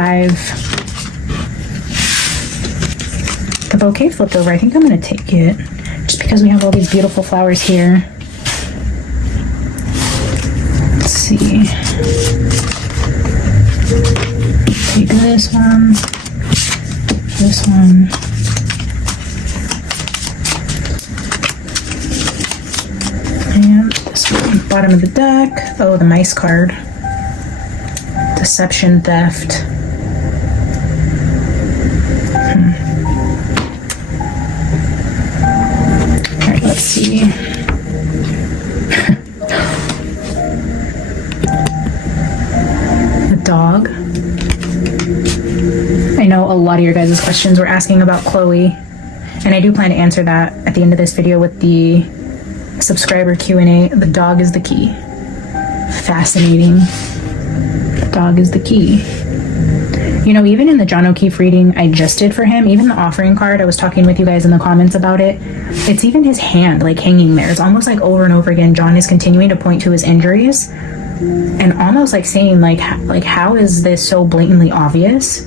5. The bouquet flipped over. I think I'm going to take it just because we have all these beautiful flowers here. Let's see. Take this one, this one. And this one. Bottom of the deck. Oh, the mice card. Deception, theft. Alright, let's see. The dog. I know a lot of your guys' questions were asking about Chloe, and I do plan to answer that at the end of this video with the subscriber Q&A. The dog is the key. Fascinating. The dog is the key. You know, even in the John O'Keefe reading I just did for him, even the offering card, I was talking with you guys in the comments about it, it's even his hand like hanging there. It's almost like over and over again John is continuing to point to his injuries and almost like saying like how is this so blatantly obvious,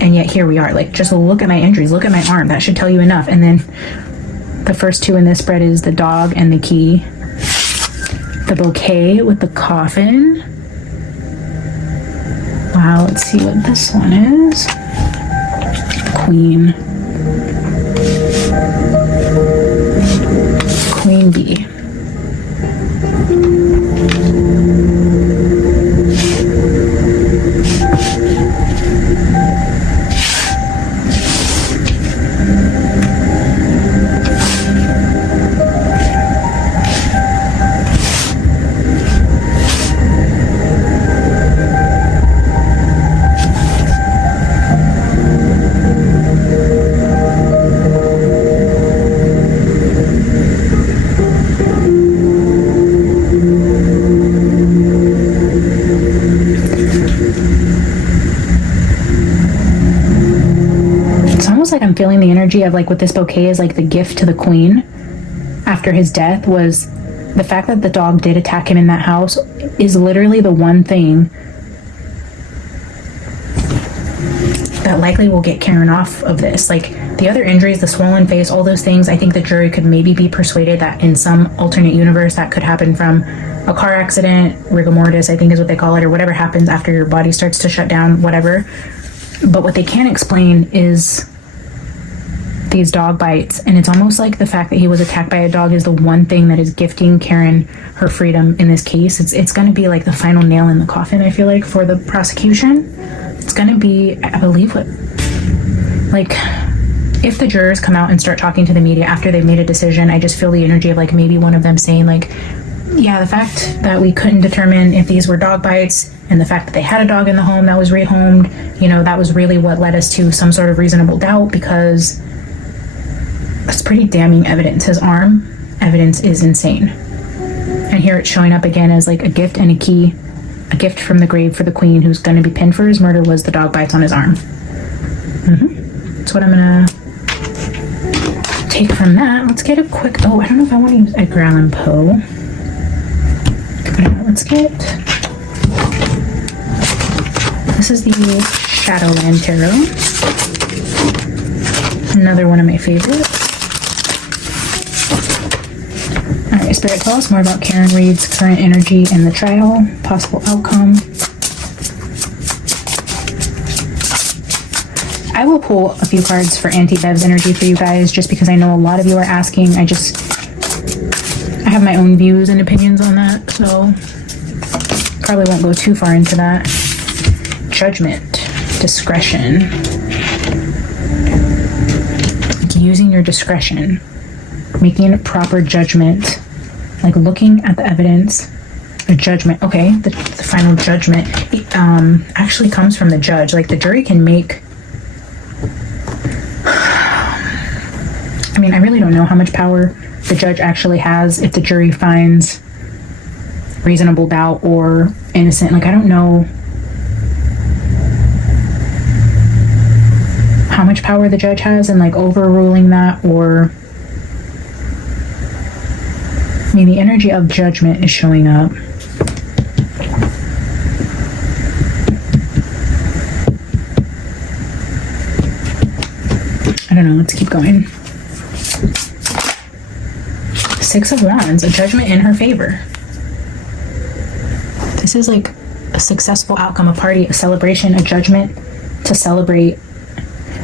and yet here we are. Like, just look at my injuries, look at my arm, that should tell you enough. And then the first two in this spread is the dog and the key. The bouquet with the coffin. Wow, let's see what this one is. Queen. Queen bee. Like I'm feeling the energy of like what this bouquet is like the gift to the queen after his death was the fact that the dog did attack him in that house is literally the one thing that likely will get Karen off of this. Like the other injuries, the swollen face, all those things, I think the jury could maybe be persuaded that in some alternate universe that could happen from a car accident, rigor mortis, I think is what they call it, or whatever happens after your body starts to shut down, whatever. But what they can't explain is these dog bites, and it's almost like the fact that he was attacked by a dog is the one thing that is gifting Karen her freedom in this case. It's going to be like the final nail in the coffin, I feel like, for the prosecution. It's going to be, I believe, what, like, if the jurors come out and start talking to the media after they've made a decision, I just feel the energy of like maybe one of them saying like, yeah, the fact that we couldn't determine if these were dog bites and the fact that they had a dog in the home that was rehomed, you know, that was really what led us to some sort of reasonable doubt, because that's pretty damning evidence. His arm evidence is insane. And here it's showing up again as like a gift and a key. A gift from the grave for the queen who's going to be pinned for his murder was the dog bites on his arm. That's what I'm going to take from that. Let's get a quick... Oh, I don't know if I want to use Edgar Allan Poe. Let's get... This is the Shadowland Tarot. Another one of my favorites. Alright, Spirit, tell us more about Karen Reed's current energy in the trial, possible outcome. I will pull a few cards for Auntie Bev's energy for you guys, just because I know a lot of you are asking. I have my own views and opinions on that, so probably won't go too far into that. Judgment, discretion. Using your discretion, making a proper judgment, like looking at the evidence, a judgment. Okay, the final judgment actually comes from the judge. Like the jury can make, I mean, I really don't know how much power the judge actually has if the jury finds reasonable doubt or innocent. Like I don't know how much power the judge has in like overruling that, or I mean the energy of judgment is showing up. don't know. Let's keep going. Six of Wands, a judgment in her favor. This is like a successful outcome, a party, a celebration, a judgment to celebrate.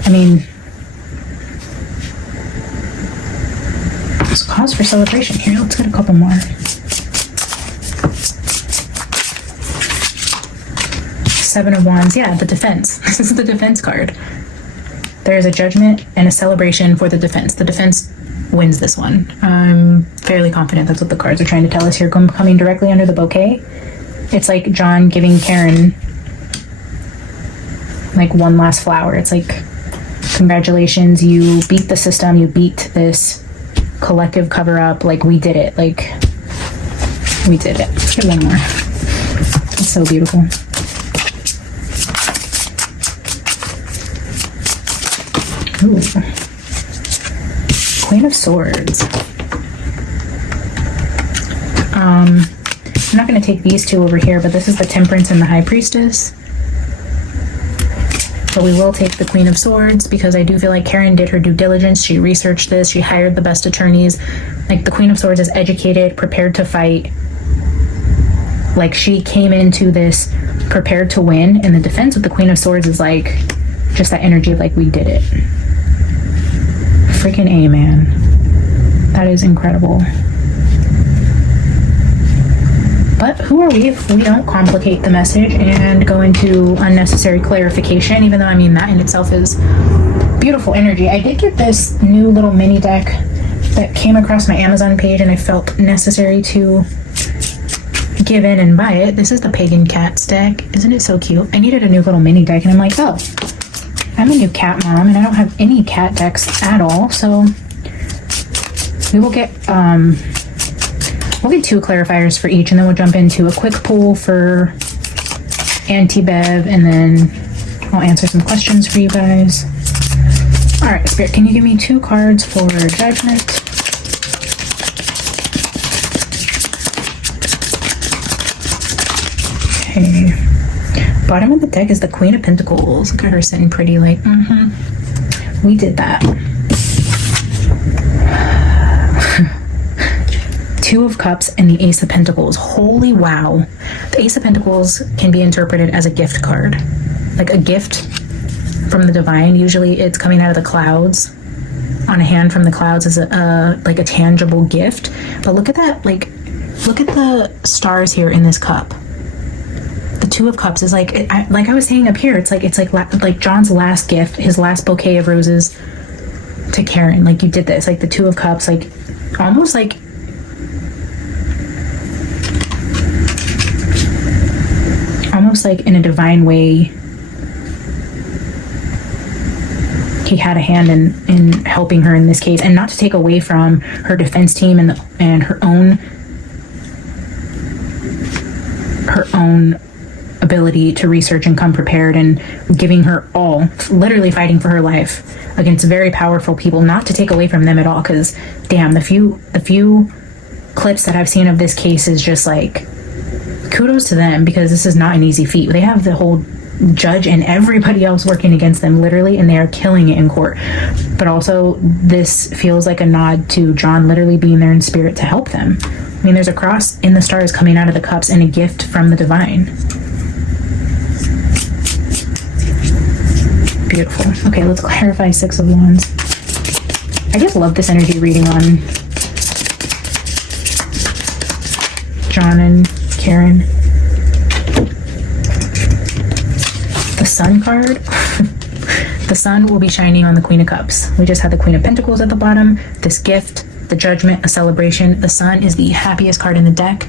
I mean, there's cause for celebration here. Let's get a couple more. Seven of Wands. Yeah, the defense. This is the defense card. There is a judgment and a celebration for the defense. The defense wins this one. I'm fairly confident that's what the cards are trying to tell us here. Coming directly under the bouquet. It's like John giving Karen like one last flower. It's like, congratulations, you beat the system, you beat this collective cover up. Like, we did it. Like, we did it. Let's get one more. It's so beautiful. Ooh. Queen of Swords. I'm not going to take these two over here, but this is the Temperance and the High Priestess. But we will take the Queen of Swords because I do feel like Karen did her due diligence. She researched this. She hired the best attorneys. Like, the Queen of Swords is educated, prepared to fight. Like, she came into this prepared to win. And the defense with the Queen of Swords is like just that energy of like, we did it. Freaking A, man. That is incredible. But who are we if we don't complicate the message and go into unnecessary clarification, even though, I mean, that in itself is beautiful energy. I did get this new little mini deck that came across my Amazon page and I felt necessary to give in and buy it. This is the Pagan Cats deck. Isn't it so cute? I needed a new little mini deck and I'm like, oh, I'm a new cat mom and I don't have any cat decks at all. So we will get, we'll get two clarifiers for each and then we'll jump into a quick poll for Auntie Bev and then I'll answer some questions for you guys. All right, Spirit, can you give me two cards for Judgment? Okay. Bottom of the deck is the Queen of Pentacles. Look at her sitting pretty like, we did that. Two of Cups and the Ace of Pentacles. Holy wow. The Ace of Pentacles can be interpreted as a gift card. Like a gift from the divine. Usually it's coming out of the clouds. On a hand from the clouds is like a tangible gift. But look at that, like, look at the stars here in this cup. The Two of Cups is like, like I was saying up here, it's like John's last gift, his last bouquet of roses to Karen. Like, you did this, like the Two of Cups, like almost like in a divine way, he had a hand in helping her in this case, and not to take away from her defense team and her own ability to research and come prepared, and giving her all, literally fighting for her life against very powerful people, not to take away from them at all, because damn, the few clips that I've seen of this case is just like, kudos to them, because this is not an easy feat. They have the whole judge and everybody else working against them literally, and they are killing it in court. But also this feels like a nod to John literally being there in spirit to help them. I mean, there's a cross in the stars coming out of the cups and a gift from the divine. Beautiful. Okay, let's clarify Six of Wands. I just love this energy reading on John and Karen. The Sun card. The sun will be shining on the Queen of Cups. We just had the Queen of Pentacles at the bottom. This gift, the judgment, a celebration. The sun is the happiest card in the deck.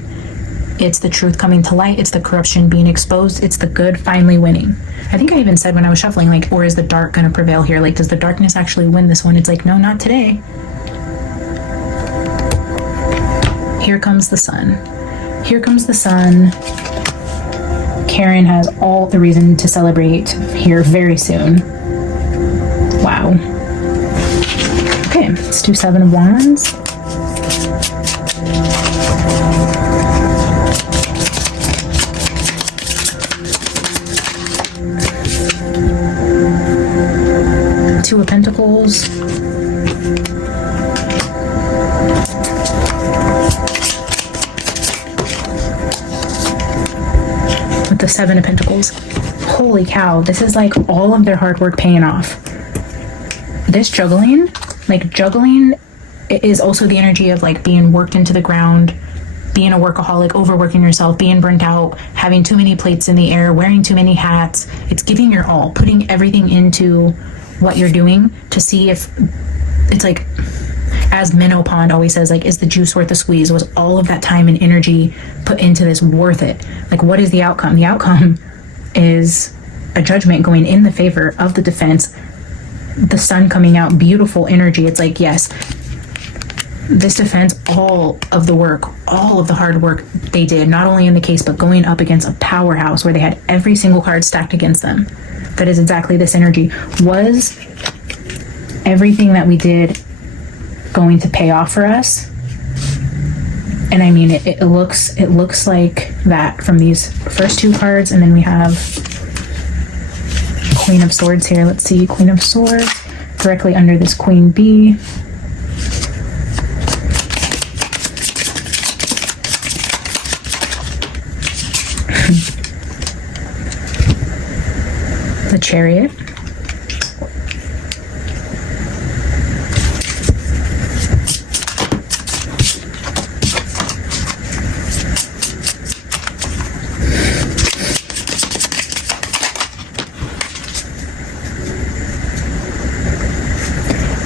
It's the truth coming to light. It's the corruption being exposed. It's the good finally winning. I think I even said when I was shuffling, like, or is the dark going to prevail here? Like, does the darkness actually win this one? It's like, no, not today. Here comes the sun. Here comes the sun. Karen has all the reason to celebrate here very soon. Wow. Okay, let's do Seven of Wands. Two of Pentacles. the Seven of Pentacles. Holy cow, this is like all of their hard work paying off. This juggling, like juggling is also the energy of like being worked into the ground, being a workaholic, overworking yourself, being burnt out, having too many plates in the air, wearing too many hats. It's giving your all, putting everything into what you're doing to see if it's like, as Minnow Pond always says, like, is the juice worth the squeeze? Was all of that time and energy put into this worth it? Like, what is the outcome? The outcome is a judgment going in the favor of the defense, the sun coming out, beautiful energy. It's like, yes, this defense, all of the work, all of the hard work they did, not only in the case, but going up against a powerhouse where they had every single card stacked against them. That is exactly this energy. Was everything that we did going to pay off for us? And I mean, it looks like that from these first two cards, and then we have Queen of Swords here. Let's see, Queen of Swords directly under this Queen Bee. The Chariot.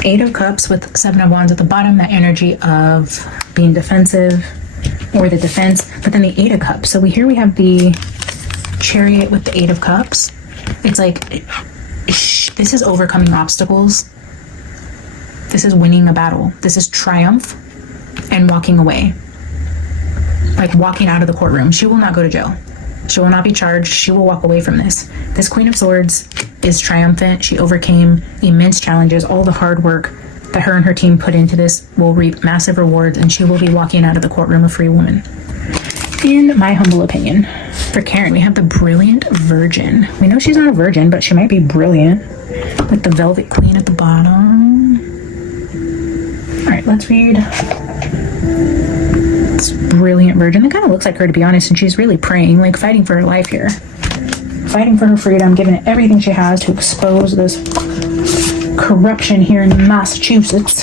Eight of Cups with Seven of Wands at the bottom, that energy of being defensive or the defense, but then the Eight of Cups. So here we have the Chariot with the Eight of Cups. It's like, this is overcoming obstacles. This is winning a battle. This is triumph and walking away. Like walking out of the courtroom. She will not go to jail. She will not be charged. She will walk away from this. This Queen of Swords is triumphant. She overcame immense challenges. All the hard work that her and her team put into this will reap massive rewards, and she will be walking out of the courtroom a free woman. In my humble opinion. For Karen, we have the Brilliant Virgin. We know she's not a virgin, but she might be brilliant. With the Velvet Queen at the bottom. All right, let's read this Brilliant Virgin. It kind of looks like her, to be honest, and she's really praying, like fighting for her life here. Fighting for her freedom, giving it everything she has to expose this corruption here in Massachusetts.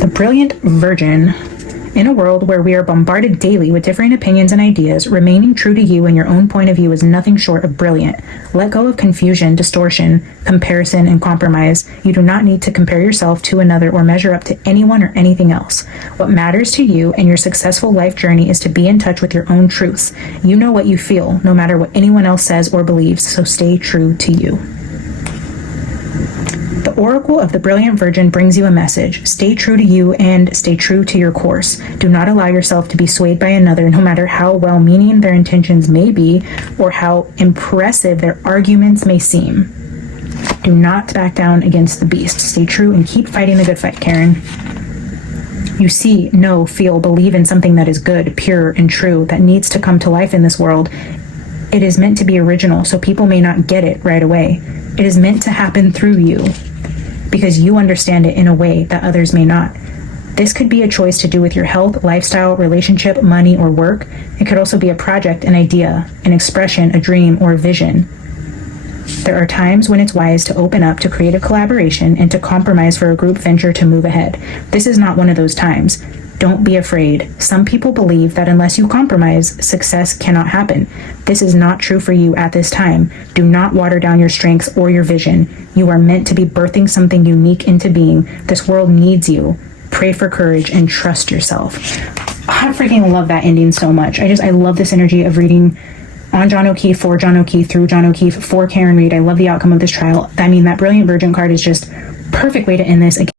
The Brilliant Virgin. In a world where we are bombarded daily with differing opinions and ideas, remaining true to you and your own point of view is nothing short of brilliant. Let go of confusion, distortion, comparison, and compromise. You do not need to compare yourself to another or measure up to anyone or anything else. What matters to you and your successful life journey is to be in touch with your own truths. You know what you feel, no matter what anyone else says or believes, so stay true to you. The Oracle of the Brilliant Virgin brings you a message. Stay true to you and stay true to your course. Do not allow yourself to be swayed by another, no matter how well-meaning their intentions may be or how impressive their arguments may seem. Do not back down against the beast. Stay true and keep fighting the good fight, Karen. You see, know, feel, believe in something that is good, pure, and true, that needs to come to life in this world. It is meant to be original, so people may not get it right away. It is meant to happen through you, because you understand it in a way that others may not. This could be a choice to do with your health, lifestyle, relationship, money, or work. It could also be a project, an idea, an expression, a dream, or a vision. There are times when it's wise to open up to creative collaboration and to compromise for a group venture to move ahead. This is not one of those times. Don't be afraid. Some people believe that unless you compromise, success cannot happen. This is not true for you at this time. Do not water down your strengths or your vision. You are meant to be birthing something unique into being. This world needs you. Pray for courage and trust yourself. I freaking love that ending so much. I love this energy of reading on John O'Keefe, for John O'Keefe, through John O'Keefe, for Karen Reed. I love the outcome of this trial. I mean, that Brilliant Virgin card is just perfect way to end this. Again,